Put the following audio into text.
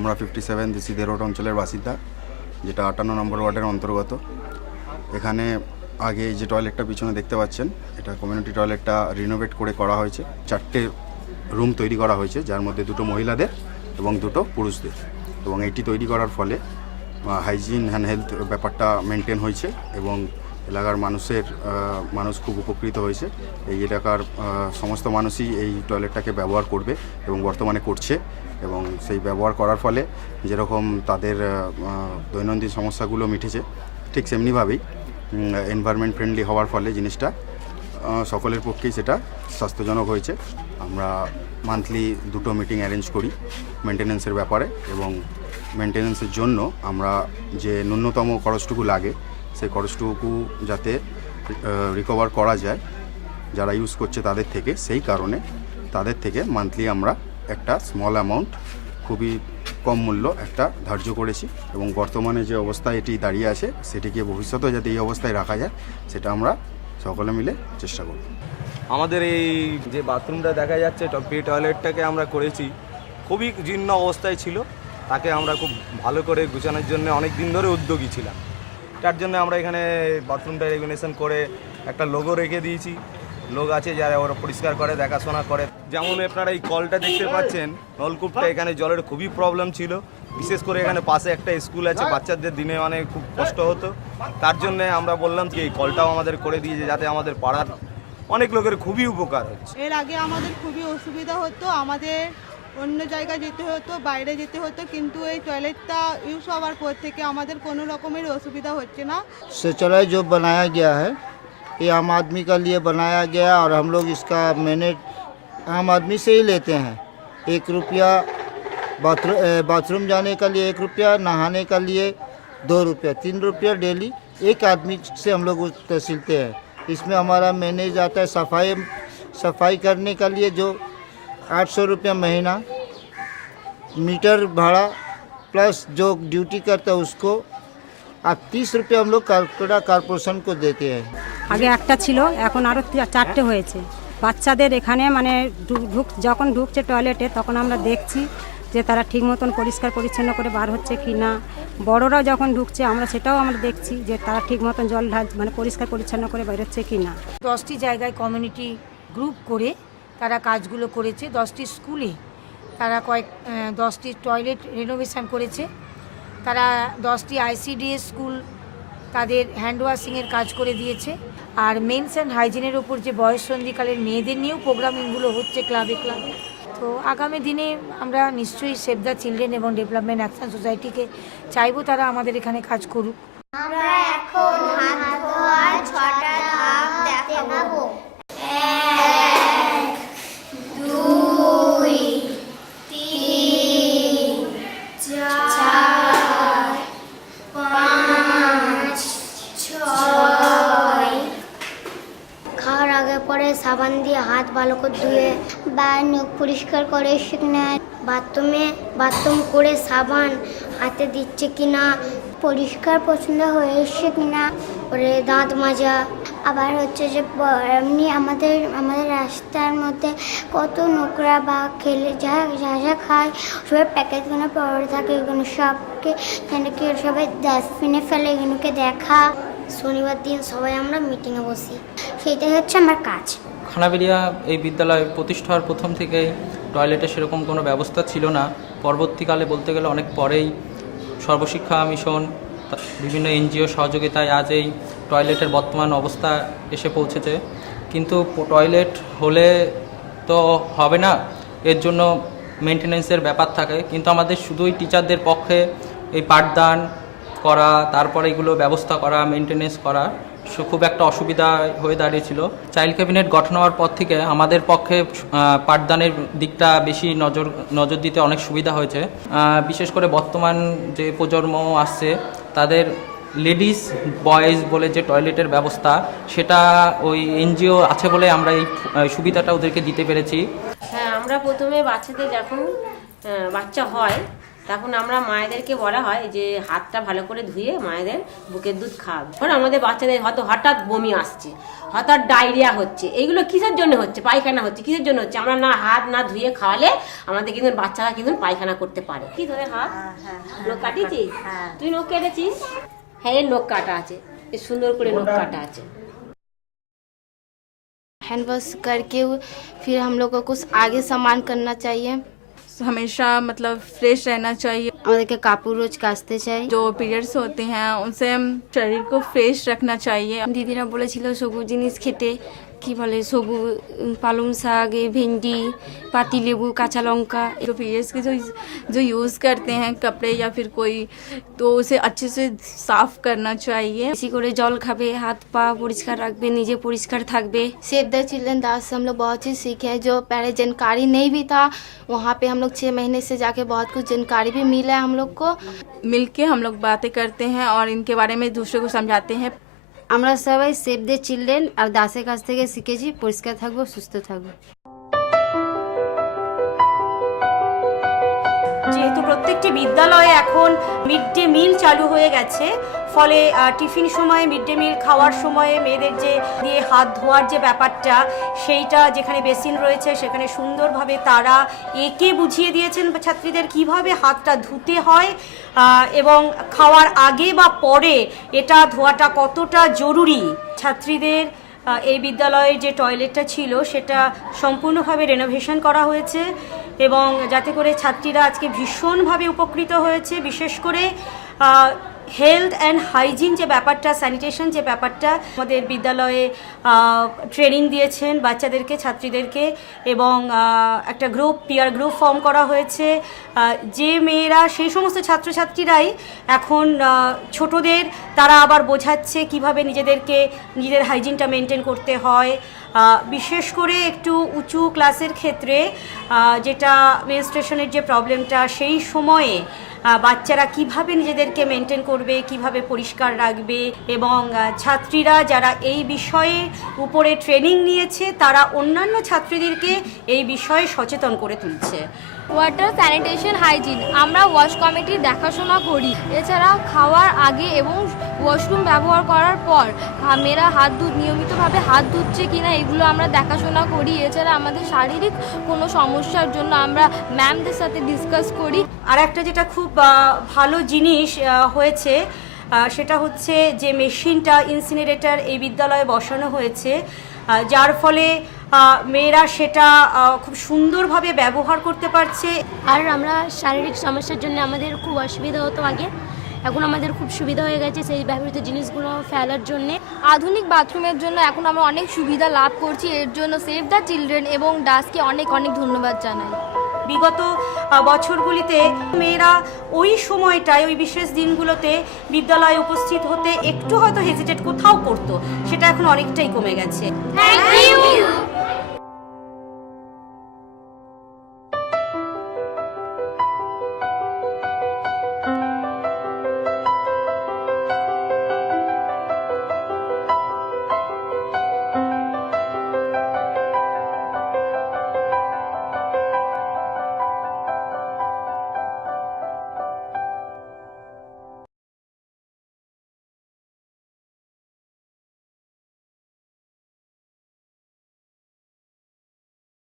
আমরা 57 সিধে রোড অঞ্চলের বাসিন্দা, যেটা 58 নম্বর ওয়ার্ডের অন্তর্গত। এখানে আগে যে টয়লেটটা পিছনে দেখতে পাচ্ছেন, এটা কমিউনিটি টয়লেটটা রিনোভেট করে করা হয়েছে। 4টে রুম তৈরি করা হয়েছে, যার মধ্যে 2টো মহিলাদের এবং 2টো পুরুষদের। এবং এইটি তৈরি করার ফলে হাইজিন অ্যান্ড হেলথ ব্যাপারটা মেনটেন হয়েছে এবং এলাকার মানুষ খুব উপকৃত হয়েছে। এই এলাকার সমস্ত মানুষই এই টয়লেটটাকে ব্যবহার করবে এবং বর্তমানে করছে। এবং সেই ব্যবহার করার ফলে যেরকম তাদের দৈনন্দিন সমস্যাগুলো মিটেছে, ঠিক সেমনিভাবেই এনভায়রনমেন্ট ফ্রেন্ডলি হওয়ার ফলে জিনিসটা সকলের পক্ষেই সেটা স্বাস্থ্যজনক হয়েছে। আমরা মান্থলি 2টো মিটিং অ্যারেঞ্জ করি মেনটেন্যান্সের ব্যাপারে, এবং মেনটেন্যান্সের জন্য আমরা যে ন্যূনতম খরচটুকু লাগে সেই খরচটুকু যাতে রিকভার করা যায় যারা ইউজ করছে তাদের থেকে, সেই কারণে তাদের থেকে মান্থলি আমরা একটা স্মল অ্যামাউন্ট, খুবই কম মূল্য একটা ধার্য করেছি। এবং বর্তমানে যে অবস্থায় এটি দাঁড়িয়ে আছে সেটিকে ভবিষ্যতেও যাতে এই অবস্থায় রাখা যায় সেটা আমরা সকলে মিলে চেষ্টা করব। আমাদের এই যে বাথরুমটা দেখা যাচ্ছে, টয়লেটটাকে আমরা করেছি, খুবই জীর্ণ অবস্থায় ছিল। তাকে আমরা খুব ভালো করে গুছানোর জন্য অনেক দিন ধরে উদ্যোগী ছিলাম। তার জন্য আমরা এখানে বাথরুমটা রেগুলেশন করে একটা লোগো রেখে দিয়েছি। লোক আছে যারা ওরা পরিষ্কার করে, দেখাশোনা করে। যেমন আপনারা এই কলটা দেখতে পাচ্ছেন, নলকূপটা, এখানে জলের খুবই প্রবলেম ছিল। বিশেষ করে এখানে পাশে একটা স্কুল আছে, বাচ্চাদের দিনে মানে খুব কষ্ট হতো। তার জন্য আমরা বললাম যে এই কলটাও আমাদের করে দিয়েছে, যাতে আমাদের পাড়ার অনেক লোকের খুবই উপকার হচ্ছে। এর আগে আমাদের খুবই অসুবিধা হতো, আমাদের অন্য জায়গায় যেতে হতো, বাইরে যেতে হতো, কিন্তু এই টয়লেটটা ইউজ হওয়ার পর থেকে আমাদের কোনো রকমের অসুবিধা হচ্ছে না। शौचालय जो बनाया गया है ये आम आदमी का लिए बनाया गया, और हम लोग इसका मैनेज आम आदमी से ही लेते हैं। 1 रुपया बाथरूम जाने का लिए 1 रुपया, नहाने का लिए 2 रुपया, 3 रुपया डेली एक आदमी से हम लोग सिलते हैं। इसमें हमारा मैनेज आता है सफाई करने का लिए जो 800 रुपया महीना, मीटर भाड़ा प्लस जो ड्यूटी करता है उसको, আর 30 रुपया हम लोग कॉर्पोरेशन को देते हैं। আগে একটা ছিল, এখন আরও 4টে হয়েছে। বাচ্চাদের এখানে মানে যখন ঢুকছে টয়লেটে, তখন আমরা দেখছি যে তারা ঠিক মতন পরিষ্কার পরিচ্ছন্ন করে বার হচ্ছে কি না। বড়রাও যখন ঢুকছে আমরা সেটাও আমরা দেখছি যে তারা ঠিক মতন জল মানে পরিষ্কার পরিচ্ছন্ন করে বেরোচ্ছে কি না। 10টি জায়গায় কমিউনিটি গ্রুপ করে তারা কাজগুলো করেছে। 10টি স্কুলে তারা 10টি টয়লেট রেনোভেশন করেছে। তারা 10টি ICDS স্কুল তাদের হ্যান্ড ওয়াশিংয়ের কাজ করে দিয়েছে। আর মেন্স অ্যান্ড হাইজিনের ওপর যে বয়ঃসন্ধিকালের মেয়েদের নিয়েও প্রোগ্রামিংগুলো হচ্ছে ক্লাবে ক্লাবে। তো আগামী দিনে আমরা নিশ্চয়ই সেভ দ্য চিলড্রেন এবং ডেভেলপমেন্ট অ্যাকশন সোসাইটিকে চাইবো তারা আমাদের এখানে কাজ করুক। আমরা এখন হাত ধোয়ার 6টা ধাপ দেখাবো। 1 2 3 4 5 6। খাওয়ার আগে পরে সাবান দিয়ে হাত ভালো করে ধুয়ে বা নখ পরিষ্কার করে সেখানে বাথরুম করে সাবান হাতে দিচ্ছে কিনা, পরিষ্কার পছন্দ হয়ে এসছে কিনা, ওরে দাঁত মাজা। আবার হচ্ছে যে এমনি আমাদের রাস্তার মধ্যে কত নোংরা বা খেলে যা খায় সবাই প্যাকেটগুলো পড়ে থাকে, এগুলো সবকে সবাই ডাস্টবিনে ফেলে, এগুলোকে দেখা। শনিবার দিন সবাই আমরা মিটিংয়ে বসি, সেটাই হচ্ছে আমার কাজ। খানাবেড়িয়া এই বিদ্যালয় প্রতিষ্ঠার প্রথম থেকেই টয়লেটে সেরকম কোনো ব্যবস্থা ছিল না। পরবর্তীকালে বলতে গেলে অনেক পরেই সর্বশিক্ষা মিশন, বিভিন্ন NGO সহযোগিতায় আজ এই টয়লেটের বর্তমান অবস্থা এসে পৌঁছেছে। কিন্তু টয়লেট হলে তো হবে না, এর জন্য মেনটেন্যান্সের ব্যাপার থাকে। কিন্তু আমাদের শুধুই টিচারদের পক্ষে এই পাঠদান করা, তারপরে এগুলো ব্যবস্থা করা, মেনটেন্যান্স করা খুব একটা অসুবিধা হয়ে দাঁড়িয়েছিল। চাইল্ড ক্যাবিনেট গঠন হওয়ার পর থেকে আমাদের পক্ষে পাঠদানের দিকটা বেশি নজর দিতে অনেক সুবিধা হয়েছে। বিশেষ করে বর্তমান যে প্রজন্ম আসছে তাদের লেডিস বয়েজ বলে যে টয়লেটের ব্যবস্থা, সেটা ওই NGO আছে বলে আমরা এই সুবিধাটা ওদেরকে দিতে পেরেছি। হ্যাঁ, আমরা প্রথমে বাচ্চাদের যখন বাচ্চা হয় তখন আমরা মায়েদেরকে বলা হয় যে হাতটা ভালো করে ধুয়ে মায়েদের বুকের দুধ খাওয়াবে। কারণ আমাদের বাচ্চাদের হয়তো হঠাৎ বমি আসছে, হঠাৎ ডায়রিয়া হচ্ছে, এইগুলো কিসের জন্য হচ্ছে, পায়খানা হচ্ছে, কিসের জন্য হচ্ছে, আমরা না হাত না ধুয়ে খাওয়ালে আমাদের কিন্তু বাচ্চারা কিন্তু পায়খানা করতে পারে। কি ধরে হাত নখ কাটিয়েছিস? তুই নখ কেটেছিস? হ্যাঁ, এর নখ কাটা আছে, এর সুন্দর করে নখ কাটা আছে। हैंड वॉश करके फिर हम लोग को कुछ आगे सामान करना चाहिए। हमेशा मतलब फ्रेश रहना चाहिए। আমাদেরকে কাপড় রোজ কাচতে চাই। जो पीरियड्स होते हैं उनसे हम शरीर को फ्रेश रखना चाहिए। দিদিরা বলেছিল সবুজ জিনিস খেতে, কি বলে সবুজ পালং শাক, ভেন্ডি, পাতি লেবু, কাঁচা লঙ্কা। जो पीरियड्स के जो यूज़ करते हैं कपड़े या फिर कोई, तो उसे अच्छे से साफ करना चाहिए। বেশি করে জল খাবে, হাত পা পরিষ্কার রাখবে, নিজে পরিষ্কার থাকবে। सेव द चिल्ड्रन दास से हम लोग बहुत चीज़ सीखे हैं जो पहले जानकारी नहीं भी था। वहाँ पे हम लोग 6 महीने से जाके बहुत कुछ जानकारी भी मिला है हम लोग को। मिलके हम लोग बातें करते हैं और इनके बारे में दूसरे को समझाते हैं। আমরা সবাই সেভ দ্য চিলড্রেন আর দাসের কাছ থেকে শিখেছি পরিষ্কার থাকবো, সুস্থ থাকবো। যেহেতু প্রত্যেকটি বিদ্যালয়ে এখন মিড ডে মিল চালু হয়ে গেছে, ফলে টিফিন সময়ে, মিড ডে মিল খাওয়ার সময়ে মেয়েদের যে দিয়ে হাত ধোয়ার যে ব্যাপারটা, সেইটা যেখানে বেসিন রয়েছে সেখানে সুন্দরভাবে তারা এঁকে বুঝিয়ে দিয়েছেন ছাত্রীদের কিভাবে হাতটা ধুতে হয় এবং খাওয়ার আগে বা পরে এটা ধোয়াটা কতটা জরুরি। ছাত্রীদের এই বিদ্যালয়ের যে টয়লেটটা ছিল সেটা সম্পূর্ণভাবে রেনোভেশন করা হয়েছে এবং যাতে করে ছাত্রীরা আজকে ভীষণভাবে উপকৃত হয়েছে। বিশেষ করে হেলথ অ্যান্ড হাইজিন যে ব্যাপারটা, স্যানিটেশন যে ব্যাপারটা, আমাদের বিদ্যালয়ে ট্রেনিং দিয়েছেন বাচ্চাদেরকে, ছাত্রীদেরকে, এবং একটা গ্রুপ, পিয়ার গ্রুপ ফর্ম করা হয়েছে। যে মেয়েরা, সেই সমস্ত ছাত্রছাত্রীরাই এখন ছোটদের তারা আবার বোঝাচ্ছে কিভাবে নিজেদের হাইজিনটা মেনটেন করতে হয়। বিশেষ করে একটু উঁচু ক্লাসের ক্ষেত্রে যেটা মেনস্ট্রুয়েশনের যে প্রবলেমটা, সেই সময়ে বাচ্চারা কিভাবে নিজেদেরকে মেনটেন করবে, কিভাবে পরিষ্কার রাখবে, এবং ছাত্রীরা যারা এই বিষয়ে উপরে ট্রেনিং নিয়েছে তারা অন্যান্য ছাত্রীদেরকে এই বিষয়ে সচেতন করে তুলছে। ওয়াটার স্যানিটেশন হাইজিন আমরা ওয়াশ কমিটির দেখাশোনা করি। এছাড়া খাওয়ার আগে এবং ওয়াশরুম ব্যবহার করার পর মেয়েরা নিয়মিতভাবে হাত ধুচ্ছে কিনা এগুলো আমরা দেখাশোনা করি। এছাড়া আমাদের শারীরিক কোনো সমস্যার জন্য আমরা ম্যামদের সাথে ডিসকাস করি। আর একটা যেটা খুব ভালো জিনিস হয়েছে সেটা হচ্ছে যে মেশিনটা, ইনসিনারেটর এই বিদ্যালয়ে বসানো হয়েছে, যার ফলে মেয়েরা সেটা খুব সুন্দরভাবে ব্যবহার করতে পারছে। আর আমরা শারীরিক সমস্যার জন্য আমাদের খুব অসুবিধা হতো আগে, এখন আমাদের খুব সুবিধা হয়ে গেছে সেই ব্যবহৃত জিনিসগুলো ফেলার জন্যে। আধুনিক বাথরুমের জন্য এখন আমরা অনেক সুবিধা লাভ করছি। এর জন্য সেভ দ্য চিলড্রেন এবং ডাসকে অনেক অনেক ধন্যবাদ জানাই। বিগত বছরগুলিতে মেয়েরা ওই সময়টায়, ওই বিশেষ দিনগুলোতে বিদ্যালয়ে উপস্থিত হতে একটু হয়তো হেজিটেট কোথাও করতো, সেটা এখন অনেকটাই কমে গেছে। Thank you.